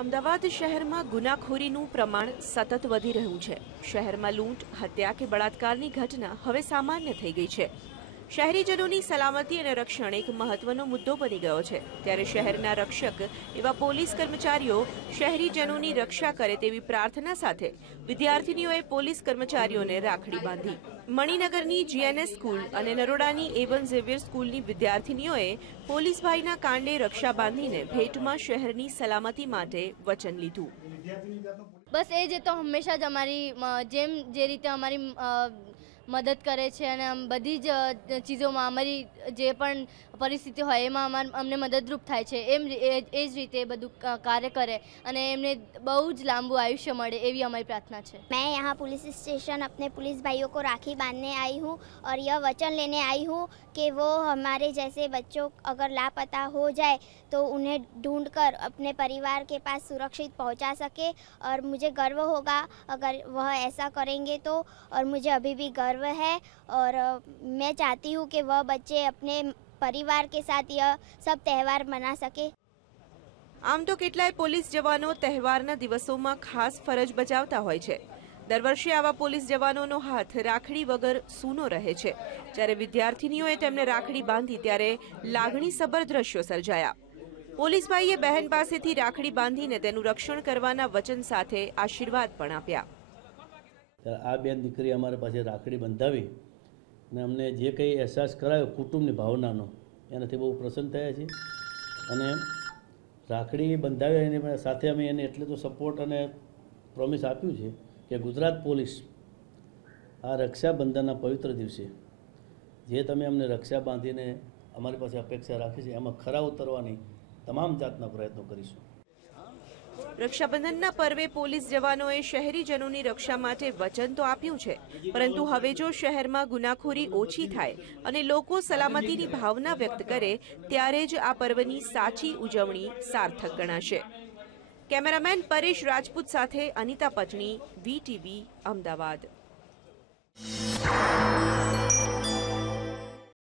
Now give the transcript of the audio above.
અમદાવાદ શહેરમાં ગુનાખોરીનું પ્રમાણ સતત વધી રહ્યું છે. શહેરમાં લૂંટ, હત્યા કે બળાત્કારની ઘટના હવે સામાન્ય થઈ ગઈ છે. શહેરીજનોની સલામતી અને રક્ષણ એક મહત્વનો મુદ્દો બની ગયો છે. ત્યારે શહેરના રક્ષક એવા પોલીસ કર્મચારીઓ શહેરીજનોની રક્ષા કરે તેવી પ્રાર્થના સાથે વિદ્યાર્થીનીઓએ પોલીસ કર્મચારીઓને રાખડી બાંધી. મણિનગરની જીએનએસ સ્કૂલ અને નરોડાની એવન ઝેવિયર સ્કૂલની વિદ્યાર્થીનીઓએ પોલીસભાઈના કાંડે રક્ષા બાંધીને ભેટમાં શહેરની સલામતી માટે વચન લીધું. બસ એ જ તો હંમેશા જ અમારી જેમ જે રીતે અમારી મદદ કરે છે અને આમ બધી જ અ, ચીજોમાં અમારી જે પણ પરિસ્થિતિ હોય એમાં અમાર અમને મદદરૂપ થાય છે એમ એ એ જ રીતે એ બધું ક- કાર્ય કરે અને એમને બહુ જ લાંબુ આયુષ્ય મળે એવી અમારી પ્રાર્થના છે मैं यहाँ पुलिस स्टेशन अपने पुलिस भाइयों को राखी बांधने आई हूँ और यह वचन लेने आई हूँ कि वो हमारे जैसे बच्चों अगर लापता हो जाए तो उन्हें ढूंढ कर अपने परिवार के पास सुरक्षित पहुँचा सके और मुझे गर्व होगा अगर वह ऐसा करेंगे तो और मुझे अभी भी गर्व है और अ, मैं चाहती हूँ कि वह बच्चे अपने परिवार के साथ यह सब त्यौहार मना सके આમ તો કેટલાય પોલીસ જવાનો તહેવારના દિવસોમાં ખાસ ફરજ બજાવતા હોય છે દર વર્ષે આવા પોલીસ જવાનોનો હાથ રાખડી વગર સૂનો રહે છે. જ્યારે વિદ્યાર્થીનીઓએ તેમને રાખડી બાંધી ત્યારે લાગણીસભર દ્રશ્યો સર્જાયા. પોલીસભાઈએ બહેન પાસેથી રાખડી બાંધીને તેનું રક્ષણ કરવાના વચન સાથે આશીર્વાદ પણ આપ્યા. આ બેન દીકરી અમારા પાસે રાખડી બંધાવી અને અમને જે કંઈ અહેસાસ કરાયો કુટુંબની ભાવનાનો, એનાથી બહુ પ્રસન્ન થયા છીએ. અને રાખડી બંધાવી એની સાથે અમે એને એટલે તો સપોર્ટ અને પ્રોમિસ આપ્યું છે કે ગુજરાત પોલીસ આ રક્ષાબંધનના પવિત્ર દિવસે જે તમે અમને રક્ષા બાંધીને અમારી પાસે અપેક્ષા રાખી છે, એમાં ખરા ઉતરવાની તમામ જાતના પ્રયત્નો કરીશું. રક્ષાબંધનના પર્વે પોલીસ જવાનોએ શહેરીજનોની રક્ષા માટે વચન તો આપ્યું છે, પરંતુ હવે જો શહેરમાં ગુનાખોરી ઓછી થાય અને લોકો સલામતીની ભાવના વ્યક્ત કરે, ત્યારે જ આ પર્વની સાચી ઉજવણી સાર્થક ગણાશે. કેમેરામેન પરેશ રાજપૂત સાથે અનિતા પટણી વીટીવી અમદાવાદ.